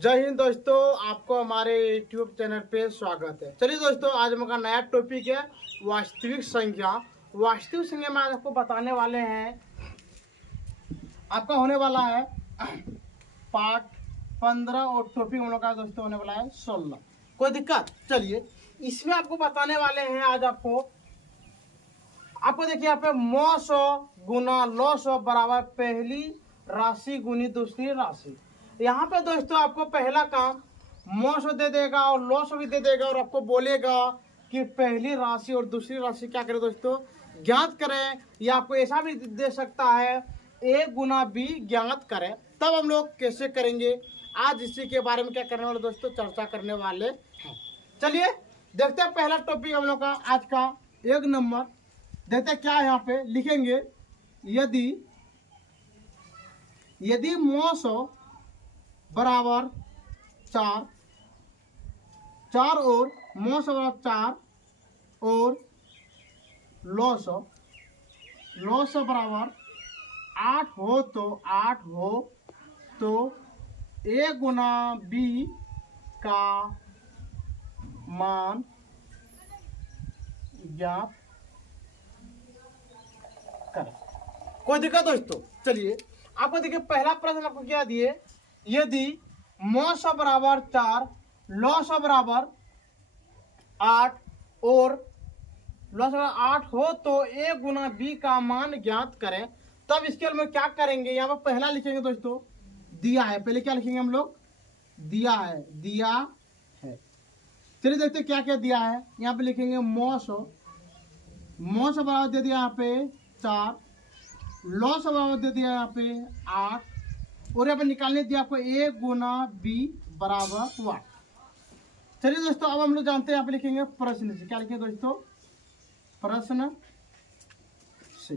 जय हिंद दोस्तों, आपको हमारे यूट्यूब चैनल पे स्वागत है। चलिए दोस्तों, आज हमारा नया टॉपिक है वास्तविक संख्या। वास्तविक संख्या में आज आपको बताने वाले हैं, आपका होने वाला है पार्ट 15 और टॉपिक हम लोग का दोस्तों होने वाला है 16। कोई दिक्कत? चलिए, इसमें आपको बताने वाले हैं आज आपको देखिए यहाँ पे 900 गुना 900 बराबर पहली राशि गुनी दूसरी राशि। यहाँ पे दोस्तों आपको पहला काम 900 दे देगा और 900 भी दे देगा और आपको बोलेगा कि पहली राशि और दूसरी राशि क्या करें दोस्तों, ज्ञात करें। या आपको ऐसा भी दे सकता है a गुना b ज्ञात करें। तब हम लोग कैसे करेंगे, आज इसी के बारे में क्या करने वाले दोस्तों, चर्चा करने वाले हैं। चलिए देखते हैं पहला टॉपिक हम लोग का आज का। एक नंबर देखते क्या यहाँ पे लिखेंगे, यदि 900 बराबर 4 और 900 बराबर 4 और 900 बराबर 8 हो तो a गुना b का मान ज्ञात करें। कोई दिक्कत दोस्तों? चलिए आपको देखिए पहला प्रश्न आपको क्या दिए, यदि 900 बराबर 4, 900 बराबर 8 और 900 बराबर 8 हो तो a गुना b का मान ज्ञात करें। तब इसके में क्या करेंगे, यहाँ पर पहला लिखेंगे दोस्तों, दिया है। पहले क्या लिखेंगे हम लोग, दिया है। चलिए देखते क्या क्या दिया है। यहाँ पे लिखेंगे 900 बराबर दे दिया यहाँ पे 4, 900 बराबर दे दिया यहाँ पे 8 और यहाँ पे निकालने दिया आपको a गुना b बराबर 1। चलिए दोस्तों अब हम लोग जानते हैं, यहाँ पे लिखेंगे प्रश्न से। क्या लिखेंगे दोस्तों, प्रश्न से।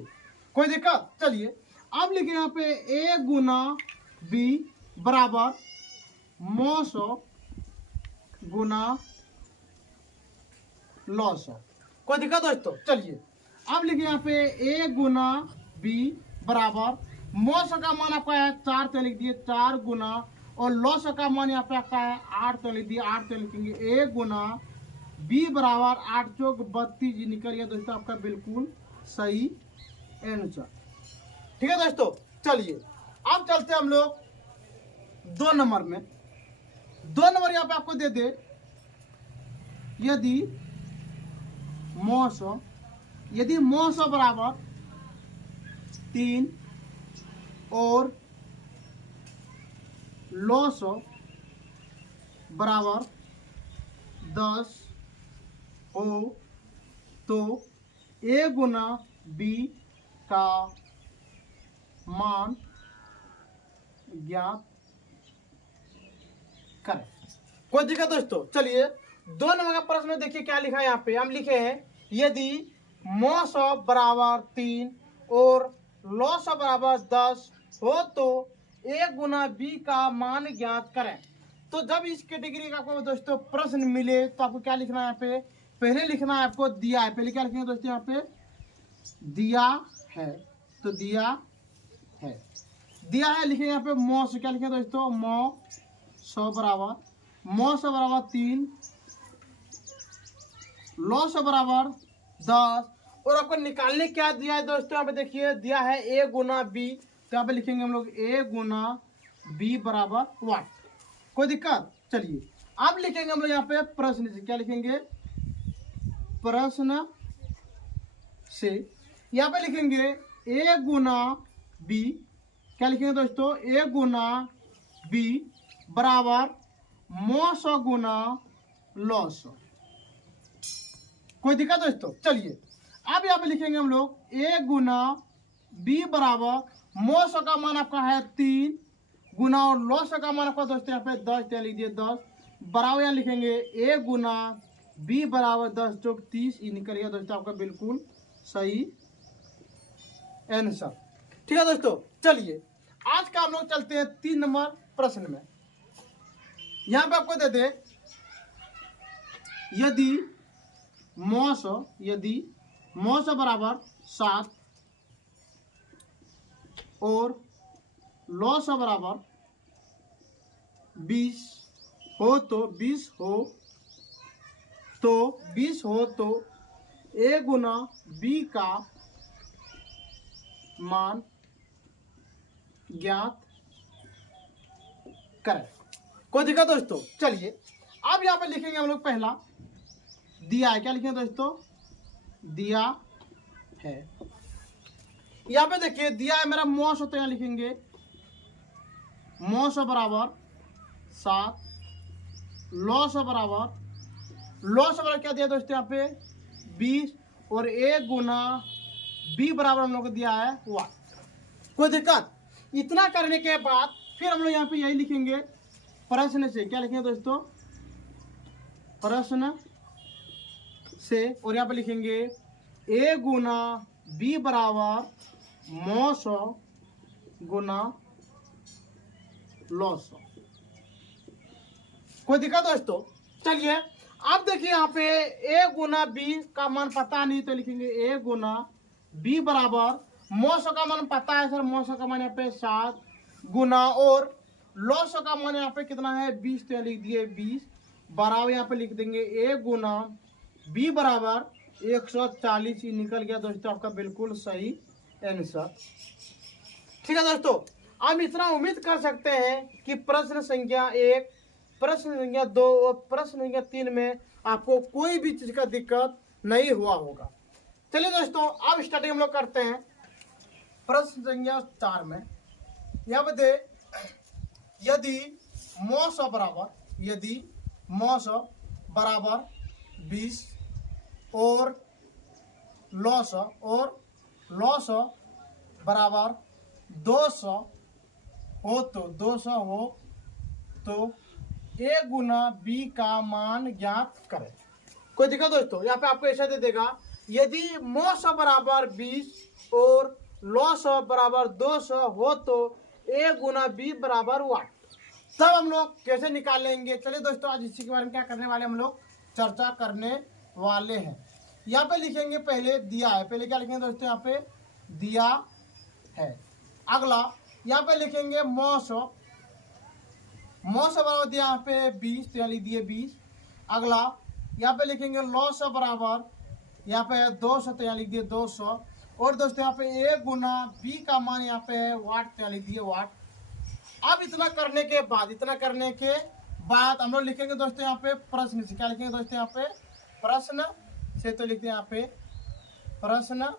कोई दिक्कत? चलिए अब लिखेंगे यहाँ पे a गुना b बराबर 900 गुना 900। कोई दिक्कत दोस्तों? चलिए अब लिखिए यहाँ पे a गुना b बराबर 900 का मान आपका है 4, तो लिख दिए 4 गुना, और 900 का मान यहाँ पे आपका है 8, तो लिख दिए 8, तो लिखेंगे a गुना b बराबर 8 चौक 32 निकल गया दोस्तों आपका बिल्कुल सही आंसर। ठीक है दोस्तों, चलिए अब चलते हम लोग 2 नंबर में। 2 नंबर यहाँ पे आपको दे दे, यदि 900 बराबर 3 और 900 बराबर 10 हो तो a गुना b का मान ज्ञात करें। कोई दिक्कत दोस्तों? चलिए 2 नंबर का प्रश्न देखिए क्या लिखा है। यहाँ पे हम लिखे हैं, यदि 900 बराबर 3 और 900 बराबर 10 हो तो a गुना b का मान ज्ञात करें। तो जब इस कैटेगरी का आपको दोस्तों प्रश्न मिले तो आपको क्या लिखना है, यहाँ पे पहले लिखना है आपको दिया है। पहले क्या लिखेंगे दोस्तों, यहाँ पे दिया है, तो दिया है लिखेंगे यहाँ पे 900। क्या लिखेंगे दोस्तों, 900 बराबर 3, 900 बराबर 10 और आपको निकालने क्या दिया है दोस्तों, यहाँ पे देखिए दिया है a गुना b, तो यहाँ पे लिखेंगे हम लोग a गुना b बराबर 1। कोई दिक्कत? चलिए अब लिखेंगे हम लोग यहाँ पे प्रश्न से। क्या लिखेंगे, प्रश्न से। यहाँ पे लिखेंगे a गुना b। क्या लिखेंगे दोस्तों, a गुना b बराबर 900 गुना 900। कोई दिक्कत दोस्तों? चलिए अब यहाँ पे लिखेंगे हम लोग a गुना b बराबर 900 का मान आपका है 3 गुना और 900 का मान आपका दोस्तों यहाँ पे 10, तो लिख दिए 10 बराबर, यहाँ लिखेंगे a गुना b बराबर 10 चौक 30, ये निकल गया दोस्तों आपका बिल्कुल सही आंसर। ठीक है दोस्तों, चलिए आज का हम लोग चलते हैं 3 नंबर प्रश्न में। यहाँ पे आपको दे दे, यदि 900 बराबर 7 और 900 बराबर 20 हो तो 20 हो तो 20 हो तो a गुना b का मान ज्ञात करें। कोई दिक्कत दोस्तों? चलिए अब यहाँ पे लिखेंगे हम लोग पहला दिया है। क्या लिखेंगे दोस्तों? दिया है। यहाँ पे देखिए दिया है मेरा मौ सौ, तो यहाँ लिखेंगे मौ सौ बराबर 7, लौ सौ बराबर क्या दिया दोस्तों यहाँ पे 20 और a गुना b बराबर हम लोग को दिया है 1। कोई दिक्कत? इतना करने के बाद फिर हम लोग यहाँ पे यही लिखेंगे प्रश्न से। क्या लिखेंगे दोस्तों? प्रश्न से। और यहाँ पे लिखेंगे a गुना b बराबर मौ सौ गुना लौ सौ। कोई दिक्कत दोस्तों? चलिए अब देखिए यहाँ पे a गुना b का मान पता नहीं, तो लिखेंगे a गुना b बराबर मौ सौ का मान पता है सर, मौ सौ का मान यहाँ पे 7 गुना और लौ सौ का मान यहाँ पे कितना है 20, तो यहाँ लिख दिए 20 बराबर यहाँ पे लिख देंगे a गुना b बराबर 140। निकल गया दोस्तों आपका बिल्कुल सही आंसर। ठीक है दोस्तों, हम इतना उम्मीद कर सकते हैं कि प्रश्न संख्या 1, प्रश्न संख्या 2 और प्रश्न संख्या 3 में आपको कोई भी चीज का दिक्कत नहीं हुआ होगा। चलिए दोस्तों अब स्टार्टिंग हम लोग करते हैं प्रश्न संख्या 4 में। यहाँ पे दे यदि मौ सौ बराबर 20 और लौ सौ बराबर 200 हो तो a गुना b का मान ज्ञात करें। कोई दिक्कत दोस्तों? यहाँ पे आपको ऐसा दे देगा यदि मौ सौ बराबर 20 और लौ सौ बराबर 200 हो तो a गुना b बराबर 1। तब हम लोग कैसे निकालेंगे? चलिए दोस्तों आज इसी के बारे में क्या करने वाले हम लोग चर्चा करने वाले हैं। यहाँ पे लिखेंगे पहले दिया है। पहले क्या लिखेंगे दोस्तों? यहाँ पे दिया है। अगला यहाँ पे लिखेंगे मौ सौ बराबर दिया यहाँ पे 20, तो यहाँ लिख दिए 20। अगला यहाँ पे लिखेंगे लौ सौ बराबर यहाँ पे 200, तो यहाँ लिख दिए 200। और दोस्तों यहाँ पे a गुना b का मान यहाँ पे है वाट, तो यहाँ लिख दिए वाट। अब इतना करने के बाद हम लोग लिखेंगे दोस्तों यहाँ पे प्रश्न से। क्या लिखेंगे दोस्तों? यहाँ पे प्रश्न से, तो लिखते हैं यहाँ पे प्रश्न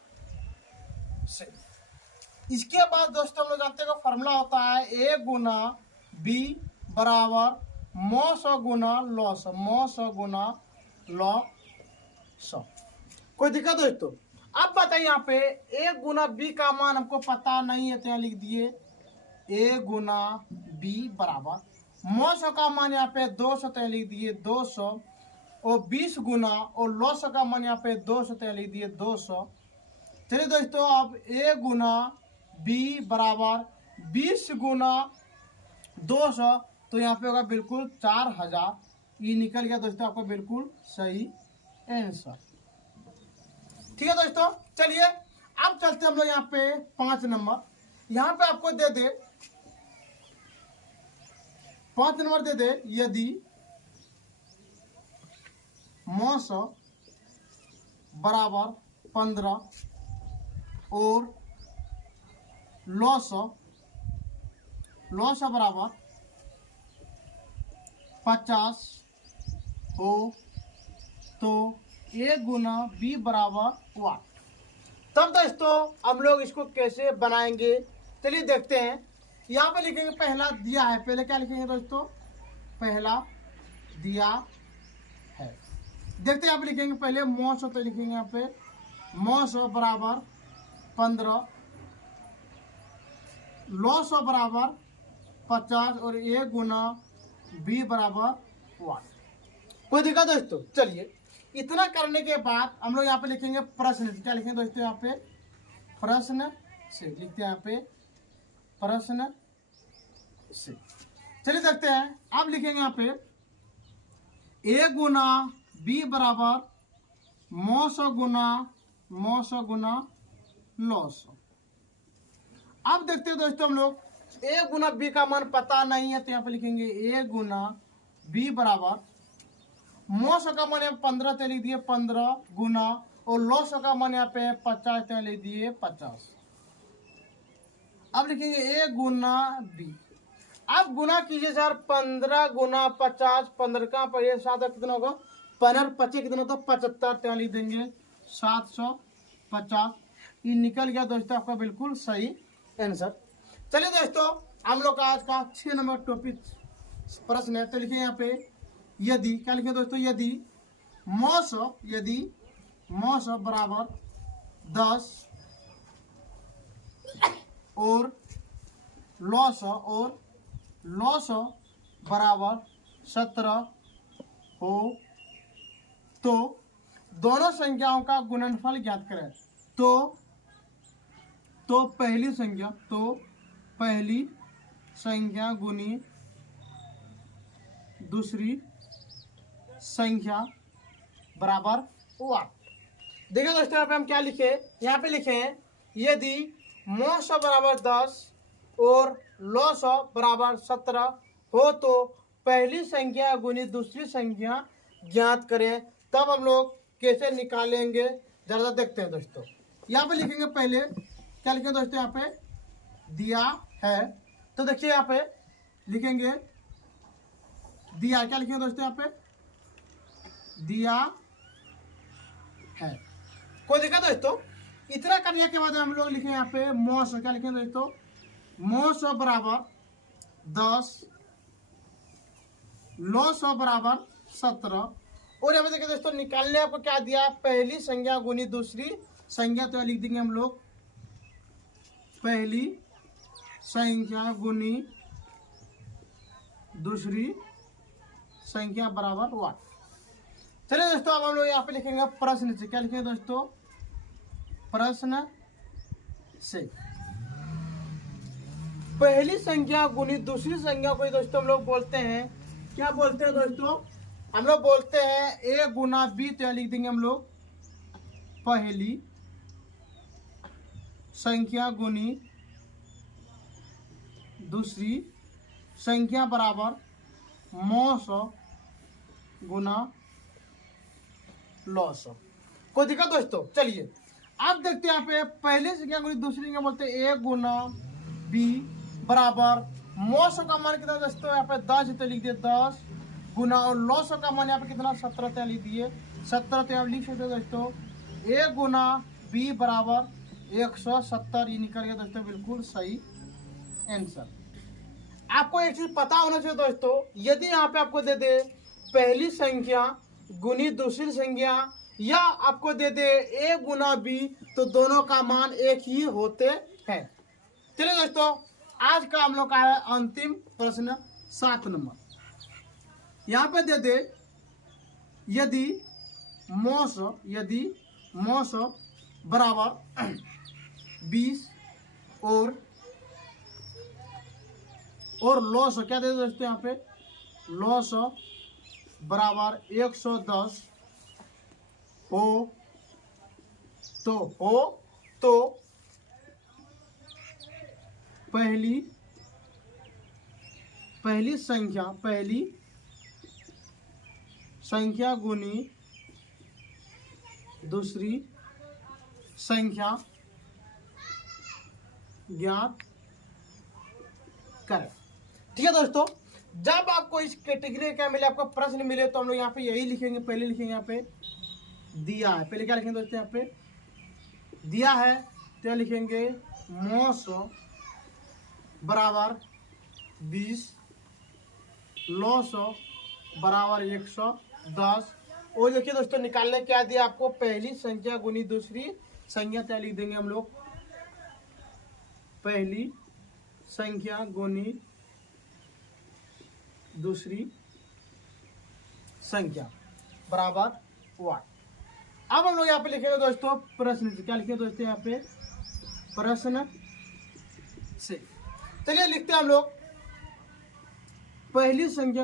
से। इसके बाद दोस्तों हम लोग जानते हैं फॉर्मूला होता है a गुना b बराबर मौ सौ गुना लौ सौ। कोई दिक्कत दोस्तों? अब बताइए यहाँ पे a गुना b का मान हमको पता नहीं है, तो यहाँ लिख दिए a गुना b बराबर मौ सौ का मान यहाँ पे 200, तो यहाँ लिख दिए 200 और 20 गुना और लौ सौ का मान यहाँ पे 200, तो यहाँ लिख दिए 200। चलिए दोस्तों अब a गुना b बराबर 20 गुना 200, तो यहाँ पे होगा बिल्कुल 4000। ये निकल गया दोस्तों आपका बिल्कुल सही आंसर। ठीक है दोस्तों, चलिए अब चलते हम लोग यहाँ पे 5 नंबर। यहाँ पे आपको दे दे 5 नंबर दे दे यदि मौ सौ बराबर 15 और लौ सौ बराबर 50 हो तो a गुना b बराबर 1। तब दोस्तों हम लोग इसको कैसे बनाएंगे चलिए देखते हैं। यहाँ पे लिखेंगे पहला दिया है। पहले क्या लिखेंगे दोस्तों? पहला दिया है। देखते हैं यहाँ पे लिखेंगे पहले मौ सौ, तो लिखेंगे यहाँ पे मौ सौ बराबर 15, लौ सौ बराबर 50 और a गुना b बराबर 1। कोई दिक्कत दोस्तों? चलिए इतना करने के बाद हम लोग यहाँ पे लिखेंगे प्रश्न। क्या लिखेंगे दोस्तों? यहाँ पे प्रश्न से लिखते हैं यहाँ पे प्रश्न से। चलिए देखते हैं। अब लिखेंगे यहाँ पे a गुना b बराबर मौ सौ गुना लौ सौ। अब देखते हैं दोस्तों हम लोग ए गुना बी का मान पता नहीं है तो यहाँ पे लिखेंगे ए गुना बी बराबर मौसो का मान यहाँ 15 तो लिख दिए 15 गुना और लॉसो का मान यहाँ पे 50 तो लिख दिए 50। अब लिखेंगे ए गुना बी। अब गुना कीजिए सर 15 गुना 50, 15 का पर ये 7 कितना होगा 15 25 कितना होता 75 तो लिख देंगे 750। ये निकल गया दोस्तों आपका बिल्कुल सही आंसर। चलिए दोस्तों हम लोग का आज का 6 नंबर टॉपिक प्रश्न है तो लिखे यहाँ पे यदि क्या लिखे दोस्तों यदि मौस बराबर 10 और लॉस बराबर 17 हो तो दोनों संख्याओं का गुणनफल ज्ञात करें। तो पहली संख्या गुनी दूसरी संख्या बराबर 8। देखिए दोस्तों यहाँ पे हम क्या लिखे, यहाँ पे लिखे हैं यदि मौस बराबर 10 और लॉस बराबर 17 हो तो पहली संख्या गुनी दूसरी संख्या ज्ञात करें। तब हम लोग कैसे निकालेंगे जरा देखते हैं दोस्तों। यहाँ पे लिखेंगे पहले क्या लिखेंगे दोस्तों, यहाँ पे दिया है तो देखिए यहाँ पे लिखेंगे दिया, क्या लिखेंगे दोस्तों यहाँ पे दिया है। कोई देखा दोस्तों, इतना करने के बाद हम लोग लिखें यहाँ पे मौस, क्या लिखेंगे दोस्तों मौस बराबर 10 लॉस बराबर 17 और यहाँ पे देखिए दोस्तों निकालने आपको क्या दिया पहली संख्या गुनी दूसरी संख्या तो लिख देंगे हम लोग पहली संख्या गुनी दूसरी संख्या बराबर 8। चलिए दोस्तों अब हम लोग यहाँ पे लिखेंगे प्रश्न से, क्या लिखेंगे दोस्तों प्रश्न से पहली संख्या गुनी दूसरी संख्या को दोस्तों हम लोग बोलते हैं, क्या बोलते हैं दोस्तों हम लोग बोलते हैं ए गुना बी तो लिख देंगे हम लोग पहली संख्या गुनी दूसरी संख्या बराबर मौस गुना लॉस। कोई दिक्कत दोस्तों। चलिए अब देखते हैं यहाँ पे पहली संख्या गुनी दूसरी संख्या बोलते हैं ए गुना बी बराबर मौस का मान कितना दोस्तों यहाँ पे 10 तो लिख दिए 10 गुना और लॉस का मान यहाँ पे कितना 17 तो लिख दिए 17 तो आप लिख सकते दोस्तों ए गुना बी बराबर 170। ये निकल गया दोस्तों बिल्कुल सही आंसर। आपको एक चीज पता होना चाहिए दोस्तों, यदि यहाँ पे आपको दे दे पहली संख्या गुनी दूसरी संख्या या आपको दे दे ए गुना बी तो दोनों का मान एक ही होते हैं। चलिए दोस्तों आज का हम लोग का है अंतिम प्रश्न 7 नंबर। यहाँ पे दे दे यदि मौस बराबर 20 और लॉस क्या दे दोस्तों यहाँ पे लॉस बराबर 110 हो तो पहली संख्या गुनी दूसरी संख्या ज्ञात करें। ठीक है दोस्तों, जब आपको इस कैटेगरी का मिले आपको प्रश्न मिले तो हम लोग यहाँ पे यही लिखेंगे, पहले लिखेंगे यहाँ पे दिया है। पहले क्या लिखेंगे दोस्तों यहाँ पे दिया है तो लिखेंगे मौस बराबर 20 लॉस बराबर 110 और देखिए दोस्तों निकालने क्या दिया आपको पहली संख्या गुनी दूसरी संख्या क्या लिख देंगे हम लोग पहली संख्या गुनी दूसरी संख्या बराबर 8। अब हम लोग यहाँ पे लिखेंगे दोस्तों प्रश्न से, क्या लिखेंगे दोस्तों यहाँ पे प्रश्न से। चलिए लिखते हैं हम लोग पहली संख्या